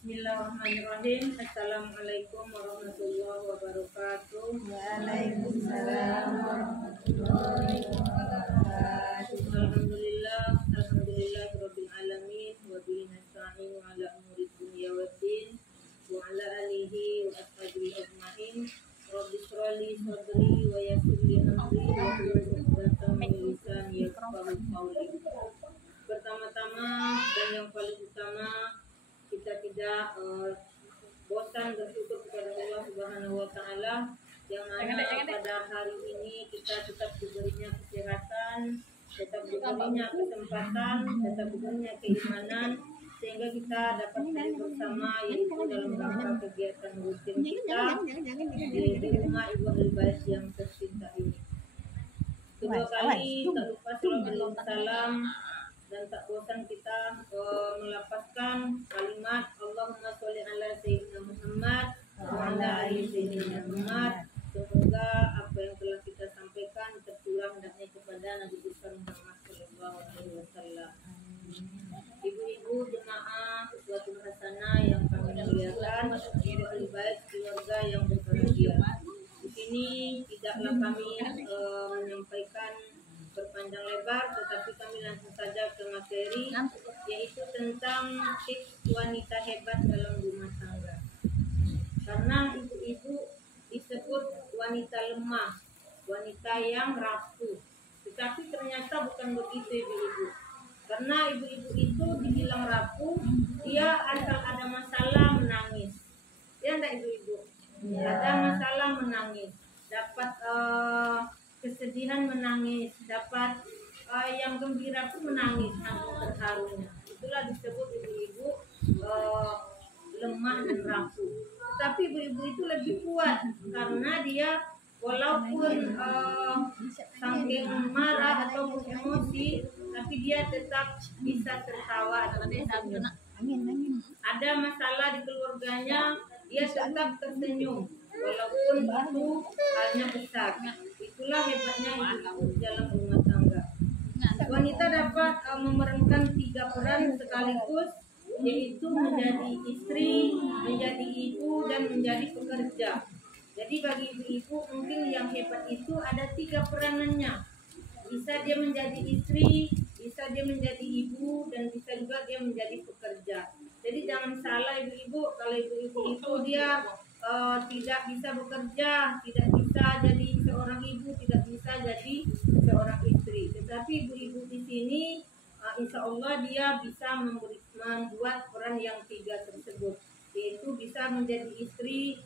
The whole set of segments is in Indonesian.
Bismillahirrahmanirrahim. Assalamualaikum warahmatullahi wabarakatuh. Waalaikumsalam warahmatullahi wabarakatuh. Alhamdulillah rabbil alamin wa bihi nasta'in ala umuri dunya waddin wa ala alihi wa ashabihi ajmain. Rabbi shrah li sadri wa yassir li amri wa hlul 'uqdatam min lisani yafqahu qawli. Pertama-tama dan yang paling utama, kita tidak bosan bersyukur kepada Allah Subhanahu wa taala yang mana pada hari ini kita tetap diberinya kesehatan, tetap diberinya kesempatan, tetap diberinya keimanan sehingga kita dapat hadir bersama yaitu dalam rangka kegiatan rutin kita di rumah Ibu Ahlul Bait yang tercinta ini. Kedua kali tak lupa salawat salam dan tak bosan kita melafazkan kalimat Allahumma sholli ala sayyidina Muhammad wa ala ali sayyidina Muhammad. Semoga apa yang telah kita sampaikan tercurah hendaknya kepada Nabi besar Muhammad sallallahu alaihi wasallam. Ibu-ibu jemaah uswatun hasanah yang kami muliakan, Ibu Ahlul Bait keluarga yang berbahagia. Di sini tidaklah kami menyampaikan berpanjang lebar, tetapi kami langsung saja ke materi, yaitu tentang tips wanita hebat dalam rumah tangga. Karena ibu-ibu disebut wanita lemah, wanita yang rapuh, tetapi ternyata bukan begitu ibu-ibu. Karena ibu-ibu itu dibilang rapuh, dia asal ada masalah menangis. Ya enggak ibu-ibu? Ya. Ada masalah menangis, dapat kesedihan menangis, dapat yang gembira pun menangis, saking terharunya. Itulah disebut ibu-ibu lemah dan rapuh. Tetapi ibu-ibu itu lebih kuat karena dia walaupun saking marah atau emosi, tapi dia tetap bisa tertawa dan tersenyum. Ada masalah di keluarganya, dia tetap tersenyum walaupun itu halnya besar. Itulah hebatnya ibu dalam rumah tangga. Wanita dapat memerankan 3 peran sekaligus, yaitu menjadi istri, menjadi ibu, dan menjadi pekerja. Jadi bagi ibu-ibu mungkin yang hebat itu ada 3 peranannya. Bisa dia menjadi istri, bisa dia menjadi ibu, dan bisa juga dia menjadi pekerja. Jadi jangan salah ibu-ibu, kalau ibu-ibu itu dia tidak bisa bekerja, tidak bisa jadi seorang ibu, tidak bisa jadi seorang istri. Tetapi ibu-ibu di sini, insya Allah dia bisa membuat peran yang 3 tersebut, yaitu bisa menjadi istri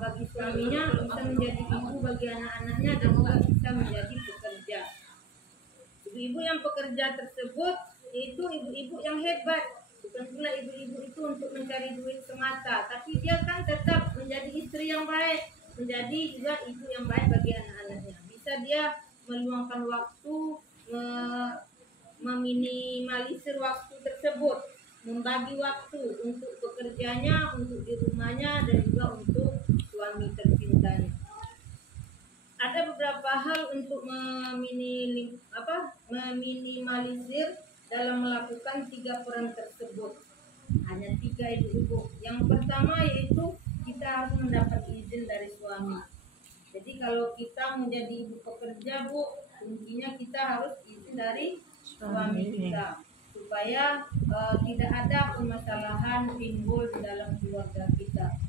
bagi suaminya, bisa menjadi ibu bagi anak-anaknya, dan juga bisa menjadi pekerja. Ibu-ibu yang pekerja tersebut yaitu ibu-ibu yang hebat. Bukan pula ibu-ibu itu untuk mencari duit semata, tapi dia kan tetap menjadi istri yang baik, menjadi juga ibu yang baik bagi anak-anaknya. Bisa dia meluangkan waktu, meminimalisir waktu tersebut, membagi waktu untuk bekerjanya, untuk di rumahnya, dan juga untuk suami tercintanya. Ada beberapa hal untuk meminimalisir dalam melakukan 3 peran tersebut. Hanya 3 ibu-ibu. Yang pertama yaitu kita harus mendapat izin dari suami. Jadi kalau kita menjadi ibu pekerja, Bu, kuncinya kita harus izin dari suami kita supaya tidak ada permasalahan timbul di dalam keluarga kita.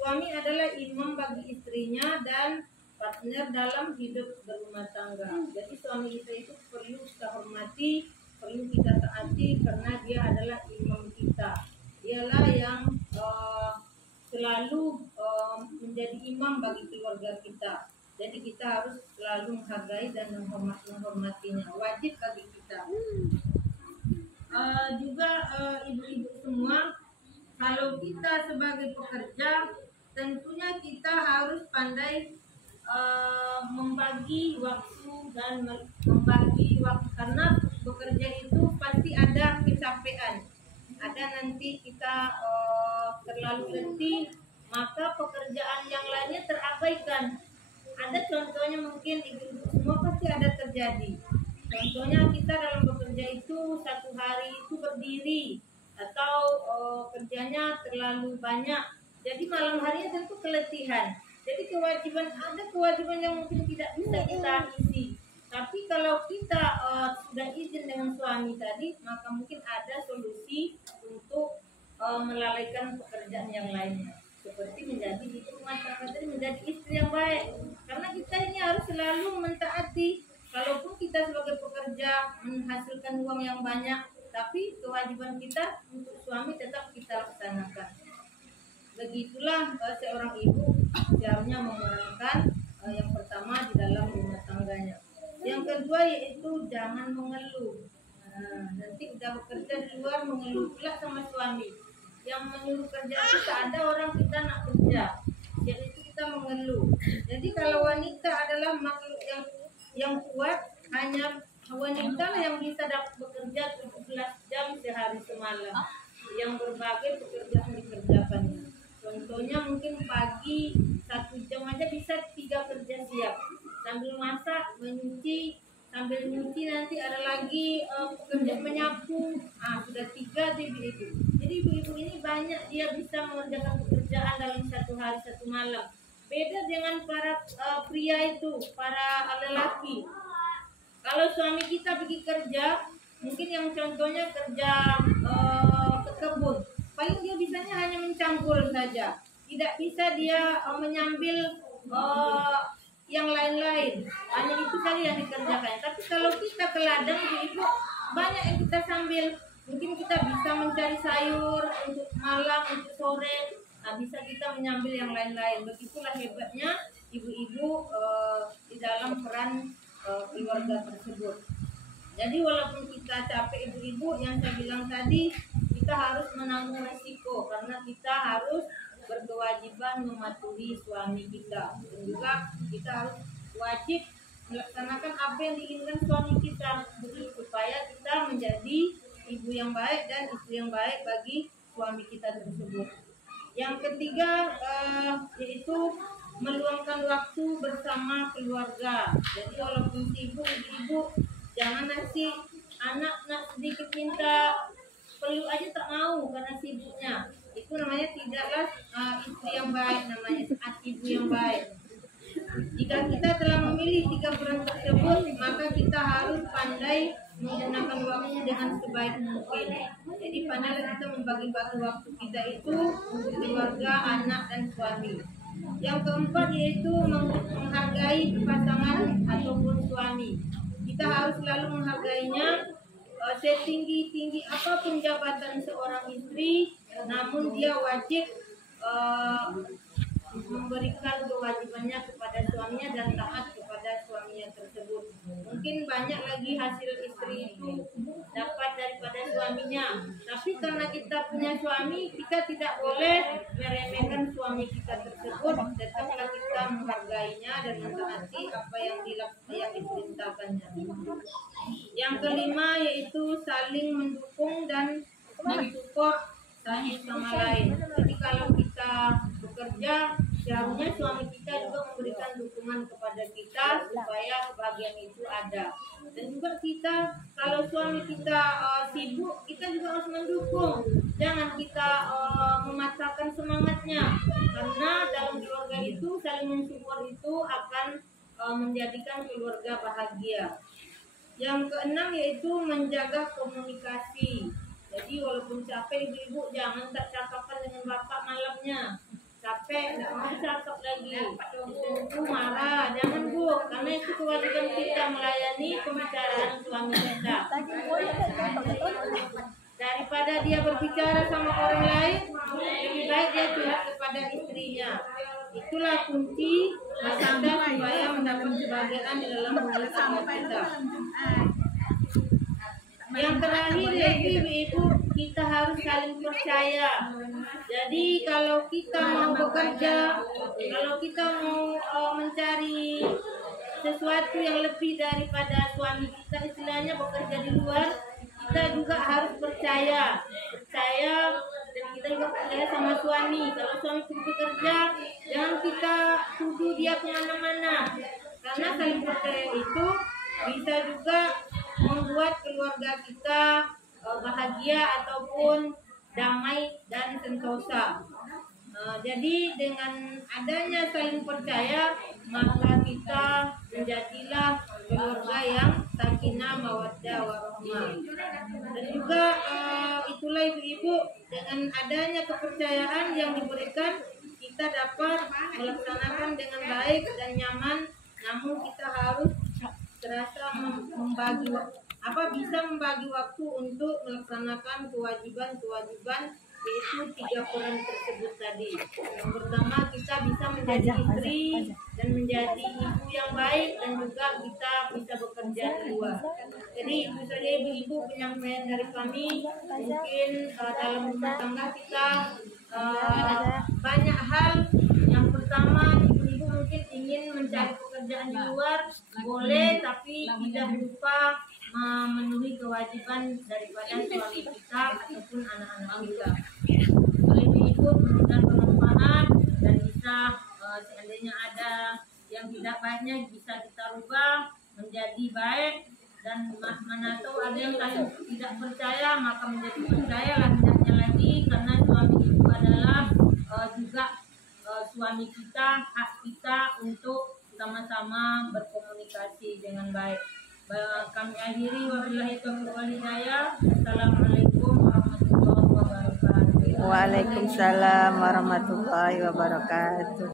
Suami adalah imam bagi istrinya dan partner dalam hidup berumah tangga. Jadi suami kita itu perlu kita hormati, perlu kita taati karena dia adalah imam kita. Dialah yang selalu menjadi imam bagi keluarga kita. Jadi kita harus selalu menghargai dan menghormatinya. Wajib bagi kita. Juga ibu-ibu semua, kalau kita sebagai pekerja, tentunya kita harus pandai membagi waktu dan membagi waktu, karena bekerja itu pasti ada kecapean, ada nanti kita terlalu letih, maka pekerjaan yang lainnya terabaikan. Ada contohnya mungkin ibu-ibu semua pasti ada terjadi. Contohnya kita dalam bekerja itu 1 hari itu berdiri, atau kerjanya terlalu banyak. Jadi malam harinya tentu keletihan. Jadi ada kewajiban yang mungkin tidak bisa kita isi. Tapi kalau kita sudah izin dengan suami tadi, maka mungkin ada solusi untuk melalaikan pekerjaan yang lainnya. Seperti menjadi ibu rumah tangga tadi, menjadi istri yang baik. Karena kita ini harus selalu mentaati. Kalaupun kita sebagai pekerja menghasilkan uang yang banyak, tapi kewajiban kita untuk suami tetap kita laksanakan. Begitulah seorang ibu seharusnya memerankan yang pertama di dalam rumah tangganya. Yang kedua yaitu jangan mengeluh. Nanti udah bekerja di luar mengeluh pula sama suami. Yang menyuruh kerja kita ada orang kita nak kerja, jadi kita mengeluh. Jadi kalau wanita adalah makhluk yang kuat, hanya wanita lah yang bisa dapat bekerja 17 jam sehari semalam, yang berbagai pekerjaan dikerjakannya. Contohnya mungkin pagi 1 jam aja bisa 3 kerja siap, sambil masak, menyuci, sambil nyuci nanti ada lagi pekerja menyapu. Sudah 3 ibu-ibu. Jadi ibu-ibu ini banyak dia bisa mengerjakan pekerjaan dalam 1 hari 1 malam. Beda dengan para pria itu, para lelaki. Kalau suami kita pergi kerja, mungkin yang contohnya kerja ke kebun, paling dia bisanya hanya mencangkul saja, tidak bisa dia menyambil yang lain-lain, hanya itu saja yang dikerjakan. Tapi kalau kita ke ladang ibu, banyak yang kita sambil, mungkin kita bisa mencari sayur untuk malam, untuk sore, bisa kita menyambil yang lain-lain. Begitulah hebatnya ibu-ibu di dalam peran keluarga tersebut. Jadi walaupun kita capek ibu-ibu, yang saya bilang tadi, kita harus menanggung resiko karena kita harus berkewajiban mematuhi suami kita, dan juga kita harus wajib melaksanakan apa yang diinginkan suami kita, supaya kita menjadi ibu yang baik dan istri yang baik bagi suami kita tersebut. Yang ketiga yaitu meluangkan waktu bersama keluarga. Jadi walaupun sibuk ibu-ibu, jangan nasi anak nak sedikit minta peluk aja tak mau karena sibuknya. Itu namanya tidaklah istri yang baik, namanya ibu yang baik. Jika kita telah memilih 3 peran tersebut, maka kita harus pandai menggunakan waktu dengan sebaik mungkin. Jadi pandailah kita membagi-bagi waktu kita itu untuk keluarga, anak, dan suami. Yang keempat yaitu menghargai pasangan ataupun suami. Kita harus selalu menghargainya. Setinggi-tinggi apapun jabatan seorang istri, namun dia wajib memberikan kewajibannya kepada suaminya dan taat kepada suaminya tersebut. Mungkin banyak lagi hasil istri itu dapat daripada suaminya, tapi karena kita punya suami, kita tidak boleh meremehkan suami kita tersebut. Tetaplah kita menghargainya dan mentaati apa yang diperintahkannya. Yang kelima yaitu saling mendukung dan mensupport satu sama lain. Jadi kalau kita bekerja, seharusnya suami kita juga memberikan dukungan kepada kita supaya kebahagiaan itu ada. Dan juga kita, kalau suami kita sibuk, kita juga harus mendukung. Jangan kita mematahkan semangatnya, karena dalam keluarga itu saling mensupport itu akan menjadikan keluarga bahagia. Yang keenam yaitu menjaga komunikasi. Jadi walaupun capek ibu-ibu, jangan tak cakapan dengan bapak malamnya. Capek, nggak mau cakap lagi. Itu marah, jangan bu, karena itu kewajiban kita melayani pembicaraan suami kita. Daripada dia berbicara sama orang lain, lebih baik dia curhat kepada istrinya. Itulah kunci kita supaya mendapat kebahagiaan di dalam rumah tangga kita. Yang terakhir yaitu ibu-ibu, kita harus saling percaya. Jadi kalau kita mau bekerja, kalau kita mau mencari sesuatu yang lebih daripada suami kita, istilahnya bekerja di luar, kita juga harus percaya dan kita juga percaya sama suami. Kalau suami pergi bekerja, jangan kita tuduh dia kemana-mana, karena saling percaya itu bisa juga membuat keluarga kita bahagia ataupun damai dan sentosa. Jadi dengan adanya saling percaya, maka kita menjadilah keluarga yang sakinah mawaddah warahmah. Dan juga itulah ibu-ibu, dengan adanya kepercayaan yang diberikan, kita dapat melaksanakan dengan baik dan nyaman. Namun kita harus terasa bisa membagi waktu untuk melaksanakan kewajiban-kewajiban, yaitu 3 peran tersebut tadi. Yang pertama, kita bisa menjadi istri dan menjadi ibu yang baik, dan juga kita bisa bekerja di luar. Jadi itu saja ibu-ibu penyampaian dari kami. Mungkin dalam rumah tangga kita banyak hal. Yang pertama, ibu-ibu mungkin ingin mencari pekerjaan di luar, boleh, tapi tidak lupa memenuhi kewajiban daripada suami kita ataupun anak-anak kita. Oleh ibu memberikan bermanfaat dan bisa seandainya ada yang tidak baiknya bisa kita rubah menjadi baik, dan mana tahu ada yang lain tidak percaya, maka menjadi percaya lagi, karena suami itu adalah juga suami kita, hak kita untuk sama-sama berkomunikasi dengan baik. Kami akhiri, wabillahi taufiq wal hidayah. Assalamualaikum warahmatullahi wabarakatuh. Waalaikumsalam warahmatullahi wabarakatuh.